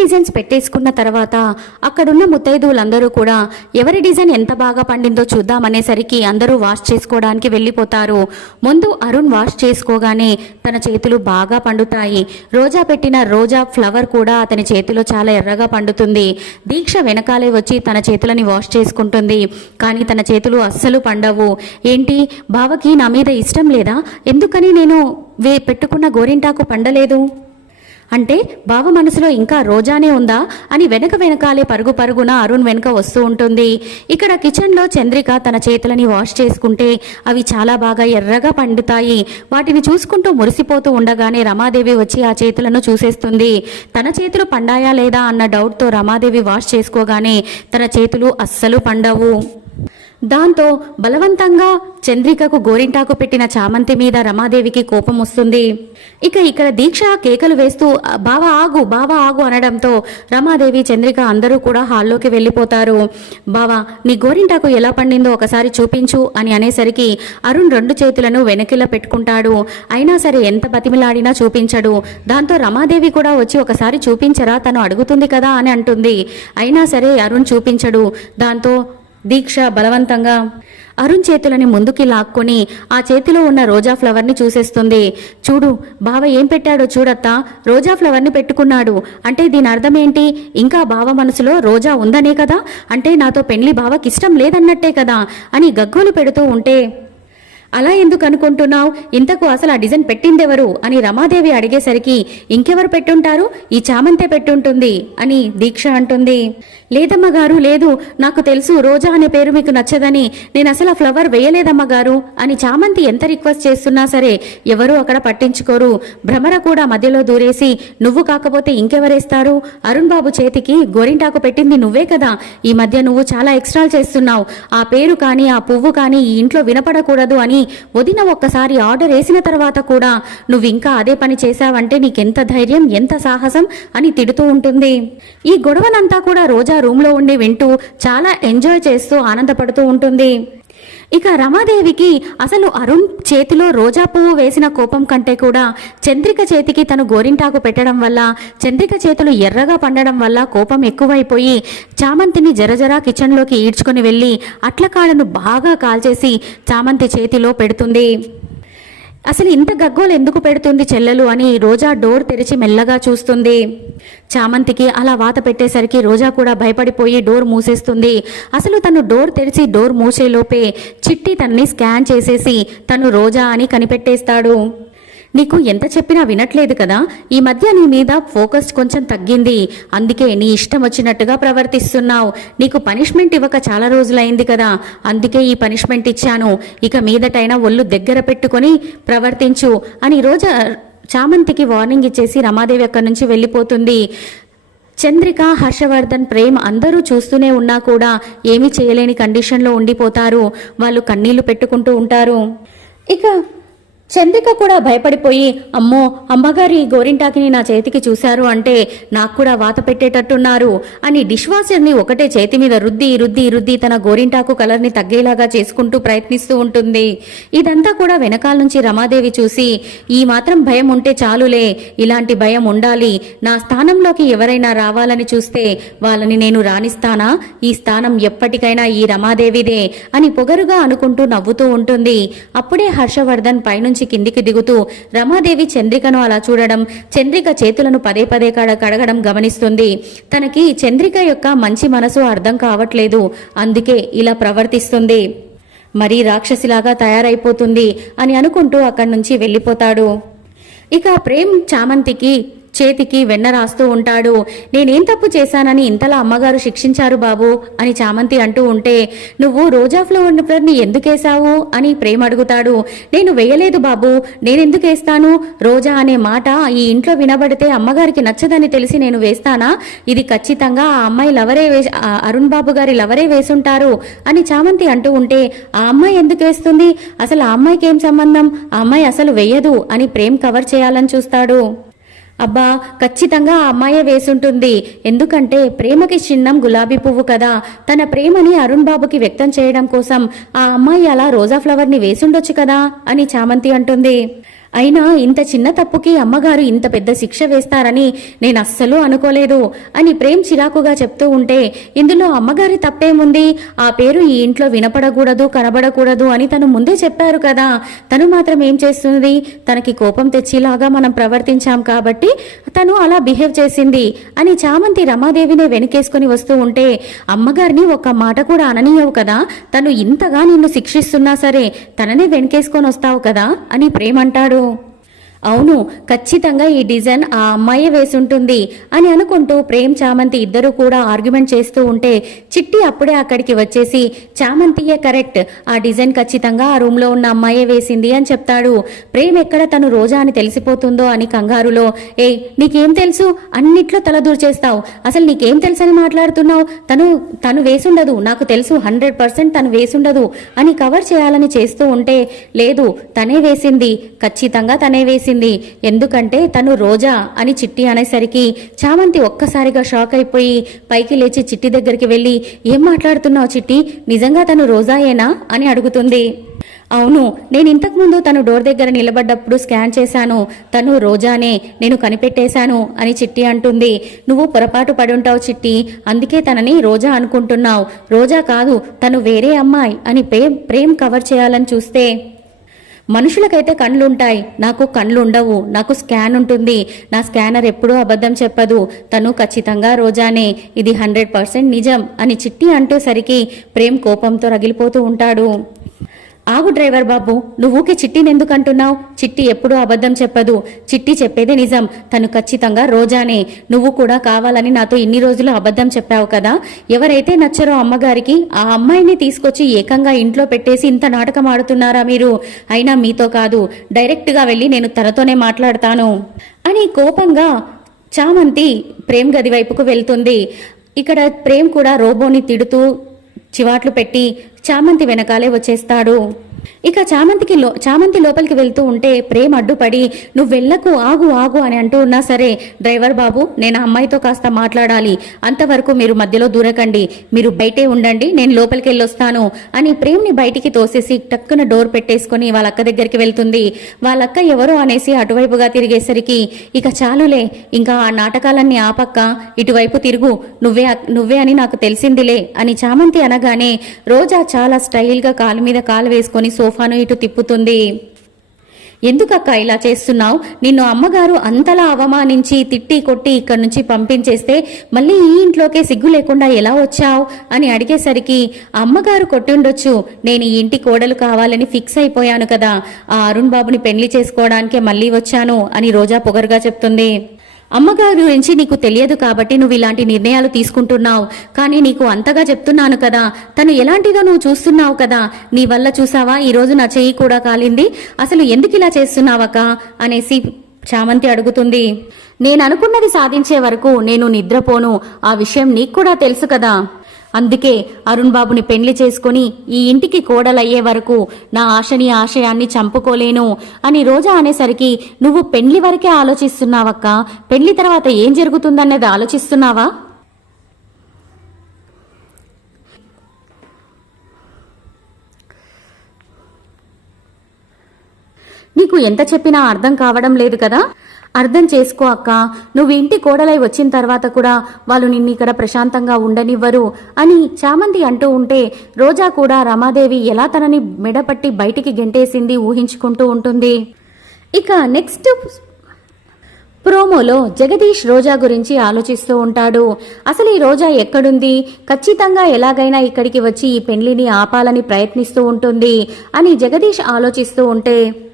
Designs పెట్టేసుకున్న తర్వాత అక్కడున్న ముత్తైదువులందరూ కూడా ఎవరి డిజైన్ ఎంత బాగా పండిందో చూద్దామనేసరికి అందరూ వాష్ చేసుకోవడానికి వెళ్ళిపోతారు. ముందు అరుణ్ వాష్ చేసుకోగానే తన చేతులు బాగా పండుతాయి. రోజా పెట్టిన రోజా ఫ్లవర్ కూడా అతని చేతిలో చాలా ఎర్రగా పండుతుంది. దీక్ష వెనకాలే వచ్చి తన చేతులని వాష్ చేసుకుంటుంది. కానీ తన చేతులు అస్సలు పండవు. ఏంటి? బావకి నా మీద ఇష్టం లేదా? ఎందుకని నేను వే పెట్టుకున్న గోరింటాకు పండలేదు? అంటే బావ మనసులో ఇంకా రోజానే ఉందా అని వెనక వెనకాలే పరుగు పరుగున అరుణ్ వెనుక వస్తూ ఉంటుంది. ఇక్కడ కిచెన్లో చంద్రిక తన చేతులని వాష్ చేసుకుంటే అవి చాలా బాగా ఎర్రగా పండుతాయి. వాటిని చూసుకుంటూ మురిసిపోతూ ఉండగానే రమాదేవి వచ్చి ఆ చేతులను చూసేస్తుంది. తన చేతులు పండాయా లేదా అన్న డౌట్తో రమాదేవి వాష్ చేసుకోగానే తన చేతులు అస్సలు పండవు. దాంతో బలవంతంగా చంద్రికకు గోరింటాకు పెట్టిన చామంతి మీద రమాదేవికి కోపం వస్తుంది. ఇక ఇక్కడ దీక్ష కేకలు వేస్తూ బావ ఆగు బావ ఆగు అనడంతో రమాదేవి చంద్రిక అందరూ కూడా హాల్లోకి వెళ్ళిపోతారు. బావా నీ గోరింటాకు ఎలా పండిందో ఒకసారి చూపించు అని అనేసరికి అరుణ్ రెండు చేతులను వెనకిలా పెట్టుకుంటాడు. అయినా సరే ఎంత బతిమిలాడినా చూపించడు. దాంతో రమాదేవి కూడా వచ్చి ఒకసారి చూపించరా తను అడుగుతుంది కదా అని అంటుంది. అయినా సరే అరుణ్ చూపించడు. దాంతో దీక్ష బలవంతంగా అరుణ్ చేతులని ముందుకి లాక్కొని ఆ చేతిలో ఉన్న రోజా ఫ్లవర్ని చూసేస్తుంది. చూడు బావ ఏం పెట్టాడో చూడత్తా. రోజా ఫ్లవర్ని పెట్టుకున్నాడు. అంటే దీని అర్థం ఏంటి ఇంకా బావ మనసులో రోజా ఉందనే కదా? అంటే నాతో పెళ్ళి బావకి ఇష్టం లేదన్నట్టే కదా? అని గగ్గోలు పెడుతూ ఉంటే అలా ఎందుకు అనుకుంటున్నావు? ఇంతకు అసలు ఆ డిజైన్ పెట్టిందెవరు? అని రమాదేవి అడిగేసరికి ఇంకెవరు పెట్టుంటారు? ఈ చామంతే పెట్టుంటుంది అని దీక్ష అంటుంది. లేదమ్మ గారు లేదు నాకు తెలుసు రోజా అనే పేరు మీకు నచ్చదని. నేను అసలు ఆ ఫ్లవర్ వేయలేదమ్మ గారు అని చామంతి ఎంత రిక్వెస్ట్ చేస్తున్నా సరే ఎవరూ అక్కడ పట్టించుకోరు. భ్రమర కూడా మధ్యలో దూరేసి నువ్వు కాకపోతే ఇంకెవరేస్తారు? అరుణ్ బాబు చేతికి గోరింటాకు పెట్టింది నువ్వే కదా. ఈ మధ్య నువ్వు చాలా ఎక్స్ట్రాలు చేస్తున్నావు. ఆ పేరు కానీ ఆ పువ్వు కానీ ఈ ఇంట్లో వినపడకూడదు అని వదిన ఒక్కసారి ఆర్డర్ వేసిన తర్వాత కూడా నువ్వు ఇంకా అదే పని చేశావంటే నీకెంత ధైర్యం ఎంత సాహసం అని తిడుతూ ఉంటుంది. ఈ గొడవనంతా కూడా రోజా రూమ్లో ఉండి వింటూ చాలా ఎంజాయ్ చేస్తూ ఆనందపడుతూ ఉంటుంది. ఇక రమాదేవికి అసలు అరుణ్ చేతిలో రోజా పువ్వు వేసిన కోపం కంటే కూడా చంద్రిక చేతికి తను గోరింటాకు పెట్టడం వల్ల చంద్రిక చేతులు ఎర్రగా పండడం వల్ల కోపం ఎక్కువైపోయి చామంతిని జరజరా కిచెన్లోకి ఈడ్చుకొని వెళ్ళి అట్లకాడను బాగా కాల్చేసి చామంతి చేతిలో పెడుతుంది. అసలు ఇంత గగ్గోలు ఎందుకు పెడుతుంది చెల్లెలు అని రోజా డోర్ తెరిచి మెల్లగా చూస్తుంది. చామంతికి అలా వాత పెట్టేసరికి రోజా కూడా భయపడిపోయి డోర్ మూసేస్తుంది. అసలు తను డోర్ తెరిచి డోర్ మూసేలోపే చిట్టి తన్ని స్కాన్ చేసేసి తను రోజా అని కనిపెట్టేస్తాడు. నీకు ఎంత చెప్పినా వినట్లేదు కదా? ఈ మధ్య నీ మీద ఫోకస్ కొంచెం తగ్గింది. అందుకే నీ ఇష్టం వచ్చినట్టుగా ప్రవర్తిస్తున్నావు. నీకు పనిష్మెంట్ ఇవ్వక చాలా రోజులైంది కదా. అందుకే ఈ పనిష్మెంట్ ఇచ్చాను. ఇక మీదటైనా ఒళ్ళు దగ్గర పెట్టుకొని ప్రవర్తించు అని రోజా చామంతికి వార్నింగ్ ఇచ్చేసి రమాదేవి అక్కడి నుంచి వెళ్ళిపోతుంది. చంద్రిక హర్షవర్ధన్ ప్రేమ్ అందరూ చూస్తూనే ఉన్నా కూడా ఏమీ చేయలేని కండిషన్లో ఉండిపోతారు. వాళ్ళు కన్నీళ్ళు పెట్టుకుంటూ ఉంటారు. ఇక చంద్రిక కూడా భయపడిపోయి అమ్మో అమ్మగారి గోరింటాకిని నా చేతికి చూశారు అంటే నాకు కూడా వాత పెట్టేటట్టున్నారు అని డిష్ వాషర్ని ఒకటే చేతి మీద రుద్ది రుద్ది రుద్ది తన గోరింటాకు కలర్ని తగ్గేలాగా చేసుకుంటూ ప్రయత్నిస్తూ ఉంటుంది. ఇదంతా కూడా వెనకాల నుంచి రమాదేవి చూసి ఈ మాత్రం భయం ఉంటే చాలులే ఇలాంటి భయం ఉండాలి. నా స్థానంలోకి ఎవరైనా రావాలని చూస్తే వాళ్ళని నేను రాణిస్తానా? ఈ స్థానం ఎప్పటికైనా ఈ రమాదేవిదే అని పొగరుగా అనుకుంటూ నవ్వుతూ ఉంటుంది. అప్పుడే హర్షవర్ధన్ పైనుంచి కిందికి దిగుతూ రమాదేవి చంద్రికను అలా చూడడం చంద్రిక చేతులను పదే పదే కడ కడగడం గమనిస్తుంది. తనకి చంద్రిక యొక్క మంచి మనసు అర్థం కావట్లేదు. అందుకే ఇలా ప్రవర్తిస్తుంది. మరీ రాక్షసిలాగా తయారైపోతుంది అని అనుకుంటూ అక్కడి నుంచి వెళ్ళిపోతాడు. ఇక ప్రేమ్ చామంతికి చేతికి వెన్న రాస్తూ ఉంటాడు. నేనేం తప్పు చేశానని ఇంతలా అమ్మగారు శిక్షించారు బాబు అని చామంతి అంటూ ఉంటే నువ్వు రోజా ఫ్లవర్ని ఎందుకేశావు? అని ప్రేమ అడుగుతాడు. నేను వేయలేదు బాబు. నేనెందుకేస్తాను రోజా అనే మాట ఈ ఇంట్లో వినబడితే అమ్మగారికి నచ్చదని తెలిసి నేను వేస్తానా? ఇది ఖచ్చితంగా ఆ అమ్మాయి లవరే వే అరుణ్ బాబు గారి లవరే వేసుంటారు అని చామంతి అంటూ ఉంటే ఆ అమ్మాయి ఎందుకు వేస్తుంది? అసలు ఆ అమ్మాయికి ఏం సంబంధం? ఆ అమ్మాయి అసలు వేయదు అని ప్రేమ్ కవర్ చేయాలని చూస్తాడు. అబ్బా ఖచ్చితంగా ఆ అమ్మాయే వేసుంటుంది. ఎందుకంటే ప్రేమకి చిన్నం గులాబీ పువ్వు కదా. తన ప్రేమని అరుణ్ బాబుకి వ్యక్తం చేయడం కోసం ఆ అమ్మాయి అలా రోజా ఫ్లవర్ని వేసుండొచ్చు కదా అని చామంతి అంటుంది. అయినా ఇంత చిన్న తప్పుకి అమ్మగారు ఇంత పెద్ద శిక్ష వేస్తారని నేను అస్సలు అనుకోలేదు అని ప్రేమ్ చిరాకుగా చెప్తూ ఉంటే ఇందులో అమ్మగారి తప్పేముంది? ఆ పేరు ఈ ఇంట్లో వినపడకూడదు కనబడకూడదు అని తను ముందే చెప్పారు కదా. తను మాత్రం ఏం చేస్తుంది? తనకి కోపం తెచ్చేలాగా మనం ప్రవర్తించాం కాబట్టి తను అలా బిహేవ్ చేసింది అని చామంతి రమాదేవిని వెనకేసుకుని వస్తూ ఉంటే అమ్మగారిని ఒక్క మాట కూడా అననీయవు కదా. తను ఇంతగా నిన్ను శిక్షిస్తున్నా సరే తననే వెనకేసుకొని వస్తావు కదా అని ప్రేమంటాడు అవును ఖచ్చితంగా ఈ డిజైన్ ఆ అమ్మాయే వేసుంటుంది అని అనుకుంటూ ప్రేమ్ చామంతి ఇద్దరూ కూడా ఆర్గ్యుమెంట్ చేస్తూ ఉంటే చిట్టి అప్పుడే అక్కడికి వచ్చేసి చామంతియే కరెక్ట్ ఆ డిజైన్ ఖచ్చితంగా ఆ రూమ్లో ఉన్న అమ్మాయే వేసింది అని చెప్తాడు. ప్రేమ్ ఎక్కడ తను రోజా అని తెలిసిపోతుందో అని కంగారులో ఏ నీకేం తెలుసు? అన్నిట్లో తలదూర్చేస్తావు అసలు నీకేం తెలుసని మాట్లాడుతున్నావు? తను తను వేసుండదు. నాకు తెలుసు హండ్రెడ్ పర్సెంట్ తను వేసుండదు అని కవర్ చేయాలని చేస్తూ ఉంటే లేదు తనే వేసింది. ఖచ్చితంగా తనే వేసింది ఎందుకంటే తను రోజా అని చిట్టి అనేసరికి చామంతి ఒక్కసారిగా షాక్ అయిపోయి పైకి లేచి చిట్టి దగ్గరికి వెళ్ళి ఏం మాట్లాడుతున్నావు చిట్టి? నిజంగా తను రోజాయేనా? అని అడుగుతుంది. అవును నేను ఇంతకుముందు తను డోర్ దగ్గర నిలబడ్డప్పుడు స్కాన్ చేశాను. తను రోజానే నేను కనిపెట్టేశాను అని చిట్టి అంటుంది. నువ్వు పొరపాటు పడుంటావు చిట్టి. అందుకే తనని రోజా అనుకుంటున్నావు. రోజా కాదు తను వేరే అమ్మాయి అని ప్రేమ్ ప్రేమ్ కవర్ చేయాలని చూస్తే మనుషులకైతే కళ్ళుంటాయి నాకు కళ్ళు ఉండవు నాకు స్కాన్ ఉంటుంది. నా స్కానర్ ఎప్పుడూ అబద్ధం చెప్పదు. తను ఖచ్చితంగా రోజానే. ఇది హండ్రెడ్ పర్సెంట్ నిజం అని చిట్టి అంటేసరికి ప్రేమ్ కోపంతో రగిలిపోతూ ఉంటాడు. ఆగు డ్రైవర్ బాబు నువ్వుకే చిట్టిని ఎందుకు అంటున్నావు చిట్టి ఎప్పుడూ అబద్ధం చెప్పదు. చిట్టి చెప్పేదే నిజం. తను ఖచ్చితంగా రోజానే. నువ్వు కూడా కావాలని నాతో ఇన్ని రోజులు అబద్ధం చెప్పావు కదా? ఎవరైతే నచ్చరో అమ్మగారికి ఆ అమ్మాయిని తీసుకొచ్చి ఏకంగా ఇంట్లో పెట్టేసి ఇంత నాటకం ఆడుతున్నారా మీరు? అయినా మీతో కాదు. డైరెక్ట్గా వెళ్ళి నేను తనతోనే మాట్లాడతాను. అని కోపంగా చామంతి ప్రేమ్ గది వైపుకు వెళ్తుంది. ఇక్కడ ప్రేమ్ కూడా రోబోని తిడుతూ చివాట్లు పెట్టి చామంతి వెనకాలే వచ్చేస్తాడు. ఇక చామంతికి లో చామంతి లోపలికి వెళ్తూ ఉంటే ప్రేమ్ అడ్డుపడి నువ్వు వెళ్ళకు ఆగు ఆగు అని అంటూ ఉన్నా సరే డ్రైవర్ బాబు నేను అమ్మాయితో కాస్త మాట్లాడాలి. అంతవరకు మీరు మధ్యలో దూరకండి. మీరు బయటే ఉండండి నేను లోపలికి వెళ్ళొస్తాను అని ప్రేమ్ని బయటికి తోసేసి టక్కున డోర్ పెట్టేసుకొని వాళ్ళ అక్క దగ్గరికి వెళ్తుంది. వాళ్ళక్క ఎవరో అనేసి అటువైపుగా తిరిగేసరికి ఇక చాలులే ఇంకా ఆ నాటకాలన్నీ ఆపక్క ఇటువైపు తిరుగు నువ్వే నువ్వే అని నాకు తెలిసిందిలే అని చామంతి అనగానే రోజా చాలా స్టైల్గా కాలు మీద కాలు వేసుకొని సోఫాను ఇటు తిప్పుతుంది. ఎందుకక్క ఇలా చేస్తున్నావు? నిన్ను అమ్మగారు అంతలా అవమానించి తిట్టి కొట్టి ఇక్కడి నుంచి పంపించేస్తే మళ్ళీ ఈ ఇంట్లోకే సిగ్గు లేకుండా ఎలా వచ్చావు? అని అడిగేసరికి అమ్మగారు కొట్టిండొచ్చు నేను ఈ ఇంటి కోడలు కావాలని ఫిక్స్ అయిపోయాను కదా ఆ అరుణ్ బాబుని పెళ్ళి చేసుకోవడానికే మళ్ళీ వచ్చాను అని రోజా పొగరుగా చెప్తుంది. అమ్మగారి గురించి నీకు తెలియదు కాబట్టి నువ్వు ఇలాంటి నిర్ణయాలు తీసుకుంటున్నావు. కానీ నీకు అంతగా చెప్తున్నాను కదా. తను ఎలాంటిదో నువ్వు చూస్తున్నావు కదా. నీ వల్ల చూసావా? ఈరోజు నా చెయ్యి కూడా కాలింది. అసలు ఎందుకు ఇలా చేస్తున్నావక అనేసి చామంతి అడుగుతుంది. నేను అనుకున్నది సాధించే వరకు నేను నిద్రపోను. ఆ విషయం నీకు కూడా తెలుసు కదా. అందుకే అరుణ్ బాబుని పెళ్ళి చేసుకుని ఈ ఇంటికి కోడలయ్యే వరకు నా ఆశని ఆశయాన్ని చంపుకోలేను అని రోజా అనేసరికి నువ్వు పెళ్ళి వరకే ఆలోచిస్తున్నావక్క? పెళ్ళి తర్వాత ఏం జరుగుతుందన్నది ఆలోచిస్తున్నావా? నీకు ఎంత చెప్పినా అర్థం కావడం లేదు కదా? అర్థం చేసుకో అక్క. నువ్వు ఇంటి కోడలై వచ్చిన తర్వాత కూడా వాళ్ళు నిన్ను ఇక్కడ ప్రశాంతంగా ఉండనివ్వరు అని చామంతి అంటూ ఉంటే రోజా కూడా రమాదేవి ఎలా తనని మెడపట్టి బయటికి గెంటేసింది ఊహించుకుంటూ ఉంటుంది. ఇక నెక్స్ట్ ప్రోమోలో జగదీష్ రోజా గురించి ఆలోచిస్తూ ఉంటాడు. అసలు ఈ రోజా ఎక్కడుంది? ఖచ్చితంగా ఎలాగైనా ఇక్కడికి వచ్చి ఈ పెళ్ళిని ఆపాలని ప్రయత్నిస్తూ ఉంటుంది అని జగదీష్ ఆలోచిస్తూ ఉంటే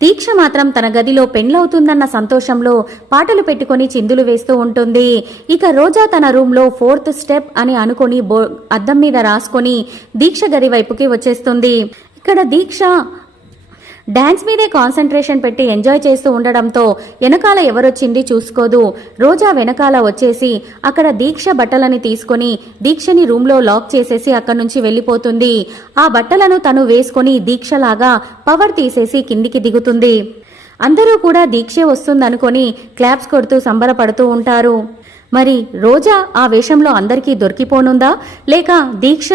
దీక్ష మాత్రం తన గదిలో పెండ్లవుతుందన్న సంతోషంలో పాటలు పెట్టుకొని చిందులు వేస్తూ ఉంటుంది. ఇక రోజా తన రూమ్లో ఫోర్త్ స్టెప్ అని అనుకొని బో అద్దం మీద రాసుకొని దీక్ష గది వైపుకి వచ్చేస్తుంది. ఇక్కడ దీక్ష డాన్స్ మీదే కాన్సన్ట్రేషన్ పెట్టి ఎంజాయ్ చేస్తూ ఉండడంతో వెనకాల ఎవరొచ్చింది చూసుకోదు. రోజా వెనకాల వచ్చేసి అక్కడ దీక్ష బట్టలని తీసుకొని దీక్షని రూమ్లో లాక్ చేసేసి అక్కడి నుంచి వెళ్ళిపోతుంది. ఆ బట్టలను తను వేసుకొని దీక్షలాగా పవర్ తీసేసి కిందికి దిగుతుంది. అందరూ కూడా దీక్షే వస్తుందనుకొని క్లాప్స్ కొడుతూ సంబరపడుతూ ఉంటారు. మరి రోజా ఆ వేషంలో అందరికీ దొరికిపోనుందా? లేక దీక్ష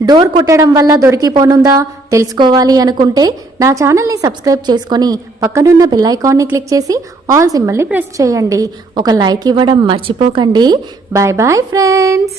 డోర్ కొట్టడం వల్ల దొరికిపోనుందా? తెలుసుకోవాలి అనుకుంటే నా ఛానల్ని సబ్స్క్రైబ్ చేసుకొని పక్కనున్న బెల్లైకాన్ని క్లిక్ చేసి ఆల్ సింబల్ని ప్రెస్ చేయండి. ఒక లైక్ ఇవ్వడం మర్చిపోకండి. Bye bye friends